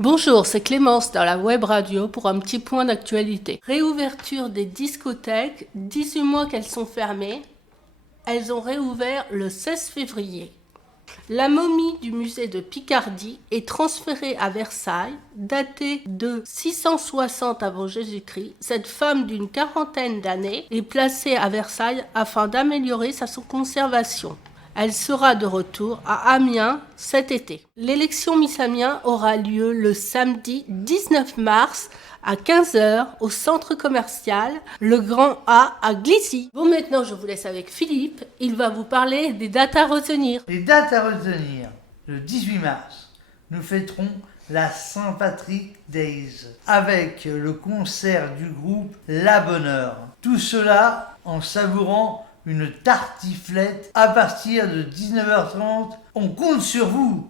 Bonjour, c'est Clémence dans la web radio pour un petit point d'actualité. Réouverture des discothèques, 18 mois qu'elles sont fermées. Elles ont réouvert le 16 février. La momie du musée de Picardie est transférée à Versailles, datée de 660 avant Jésus-Christ. Cette femme d'une quarantaine d'années est placée à Versailles afin d'améliorer sa conservation. Elle sera de retour à Amiens cet été. L'élection Miss Amiens aura lieu le samedi 19 mars à 15h au centre commercial Le Grand A à Glisy. Bon, maintenant je vous laisse avec Philippe. Il va vous parler des dates à retenir. Les dates à retenir. Le 18 mars, nous fêterons la Saint Patrick Days avec le concert du groupe La Bonne Heure. Tout cela en savourant une tartiflette à partir de 19h30. On compte sur vous.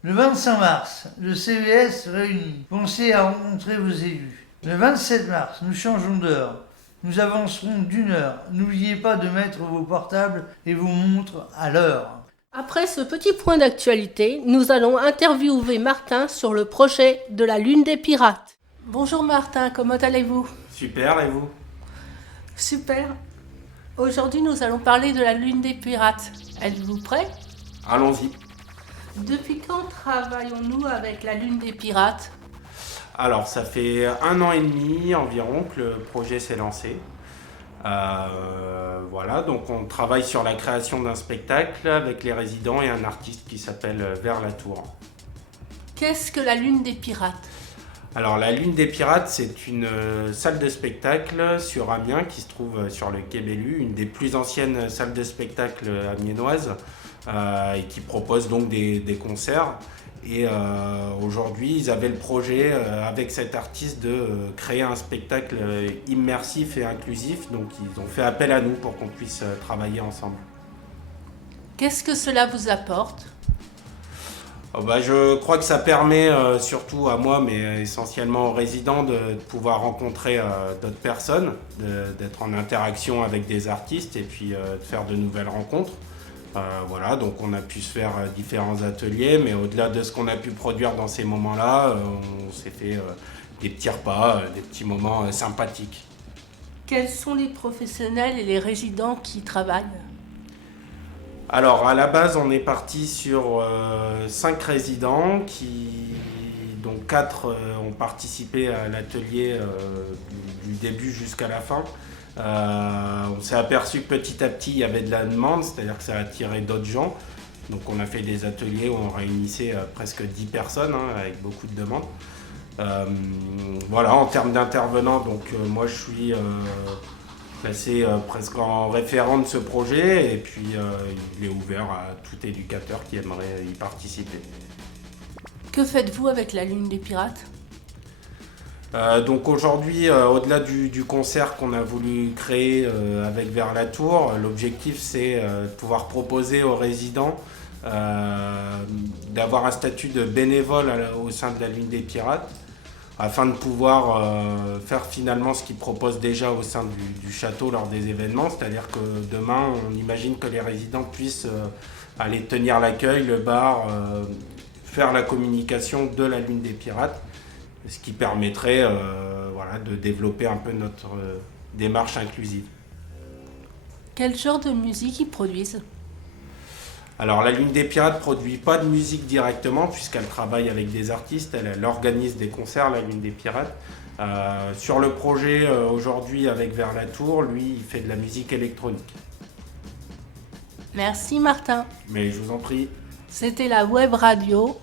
Le 25 mars, le CVS réunit. Pensez à rencontrer vos élus. Le 27 mars, nous changeons d'heure. Nous avancerons d'une heure. N'oubliez pas de mettre vos portables et vos montres à l'heure. Après ce petit point d'actualité, nous allons interviewer Martin sur le projet de la Lune des Pirates. Bonjour Martin, comment allez-vous ? Super, et vous ? Super. Aujourd'hui, nous allons parler de la Lune des Pirates. Êtes-vous prêts ? Allons-y. Depuis quand travaillons-nous avec la Lune des Pirates ? Alors, ça fait 1 an et demi environ que le projet s'est lancé. Voilà, donc on travaille sur la création d'un spectacle avec les résidents et un artiste qui s'appelle Vers la Tour. Qu'est-ce que la Lune des Pirates ? Alors, la Lune des Pirates, c'est une salle de spectacle sur Amiens qui se trouve sur le quai Bellu, une des plus anciennes salles de spectacle amiénoises et qui propose donc des concerts. Et aujourd'hui, ils avaient le projet avec cet artiste de créer un spectacle immersif et inclusif. Donc, ils ont fait appel à nous pour qu'on puisse travailler ensemble. Qu'est-ce que cela vous apporte ? Je crois que ça permet surtout à moi, mais essentiellement aux résidents, de pouvoir rencontrer d'autres personnes, d'être en interaction avec des artistes et puis de faire de nouvelles rencontres. Voilà, donc on a pu se faire différents ateliers, mais au-delà de ce qu'on a pu produire dans ces moments-là, on s'est fait des petits repas, des petits moments sympathiques. Quels sont les professionnels et les résidents qui y travaillent ? Alors, à la base, on est parti sur 5 résidents, dont 4 ont participé à l'atelier du début jusqu'à la fin. On s'est aperçu que petit à petit, il y avait de la demande, c'est-à-dire que ça attirait d'autres gens. Donc, on a fait des ateliers où on réunissait presque 10 personnes, avec beaucoup de demandes. Voilà, en termes d'intervenants, donc moi, je suis placé presque en référent de ce projet et puis il est ouvert à tout éducateur qui aimerait y participer. Que faites-vous avec la Lune des Pirates ? Donc aujourd'hui, au-delà du concert qu'on a voulu créer avec Vers la Tour, l'objectif c'est de pouvoir proposer aux résidents d'avoir un statut de bénévole au sein de la Lune des Pirates, afin de pouvoir faire finalement ce qu'ils proposent déjà au sein du château lors des événements, c'est-à-dire que demain, on imagine que les résidents puissent aller tenir l'accueil, le bar, faire la communication de la Lune des Pirates, ce qui permettrait de développer un peu notre démarche inclusive. Quel genre de musique ils produisent ? Alors la Lune des Pirates ne produit pas de musique directement puisqu'elle travaille avec des artistes, elle organise des concerts, la Lune des Pirates. Sur le projet aujourd'hui avec Vers la Tour, lui il fait de la musique électronique. Merci Martin. Mais je vous en prie. C'était la web radio,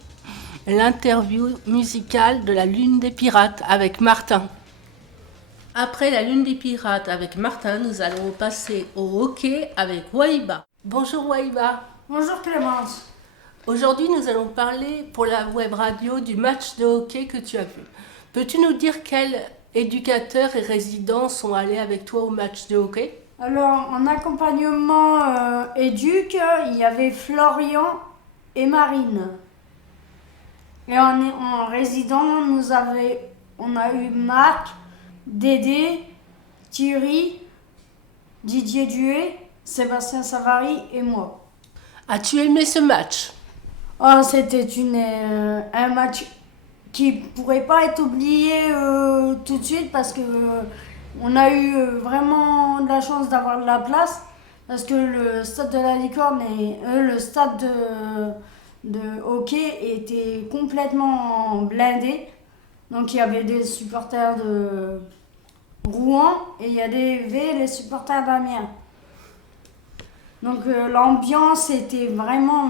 l'interview musicale de la Lune des Pirates avec Martin. Après la Lune des Pirates avec Martin, nous allons passer au hockey avec Wahiba. Bonjour Wahiba. Bonjour Clémence. Aujourd'hui, nous allons parler pour la web radio du match de hockey que tu as vu. Peux-tu nous dire quels éducateurs et résidents sont allés avec toi au match de hockey ? Alors, en accompagnement éduc, il y avait Florian et Marine. Et en résident, on a eu Marc, Dédé, Thierry, Didier Duet, Sébastien Savary et moi. As-tu aimé ce match ? C'était un match qui pourrait pas être oublié tout de suite parce que on a eu vraiment de la chance d'avoir de la place parce que le stade de la Licorne et le stade de hockey était complètement blindé. Donc il y avait des supporters de Rouen et il y avait les supporters d'Amiens. Donc l'ambiance était vraiment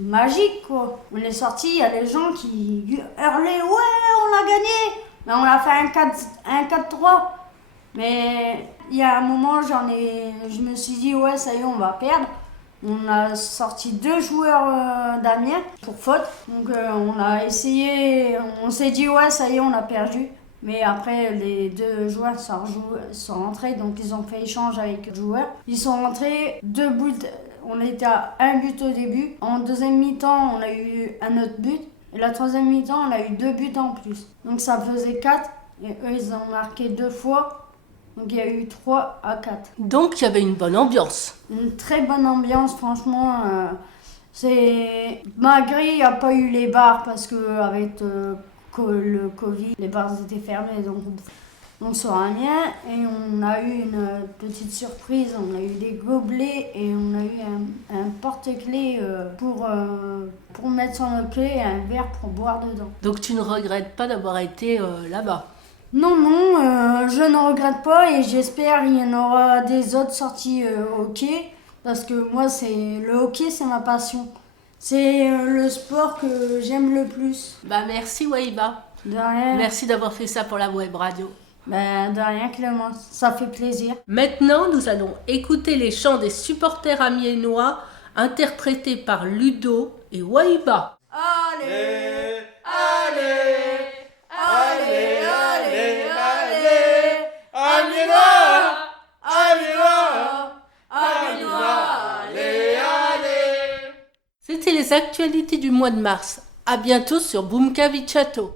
magique quoi. On est sorti, il y a des gens qui hurlaient ouais on a gagné. Mais on a fait un 4-3. Mais il y a un moment je me suis dit ouais ça y est on va perdre. On a sorti 2 joueurs d'Amiens pour faute. Donc on a essayé, on s'est dit ouais ça y est on a perdu. Mais après les 2 joueurs sont rentrés, donc ils ont fait échange avec le joueur. Ils sont rentrés, 2 buts, on était à 1 but au début. En deuxième mi-temps on a eu un autre but. Et la troisième mi-temps on a eu 2 buts en plus. Donc ça faisait 4 et eux ils ont marqué 2 fois. Donc il y a eu 3-4. Donc il y avait une bonne ambiance. Une très bonne ambiance, franchement. Malgré il n'y a pas eu les bars parce que avec le Covid, les bars étaient fermés. Donc on sort un lien et on a eu une petite surprise. On a eu des gobelets et on a eu un porte-clés pour mettre sur nos clés et un verre pour boire dedans. Donc tu ne regrettes pas d'avoir été là-bas? Non, je ne regrette pas et j'espère qu'il y en aura des autres sorties hockey parce que moi, le hockey, c'est ma passion. C'est le sport que j'aime le plus. Merci Wahiba. De rien. Merci d'avoir fait ça pour la web radio. De rien Clémence, ça fait plaisir. Maintenant, nous allons écouter les chants des supporters amiénois interprétés par Ludo et Wahiba. Allez, allez, allez, allez, C'était les actualités du mois de mars. À bientôt sur Boomka Vichato.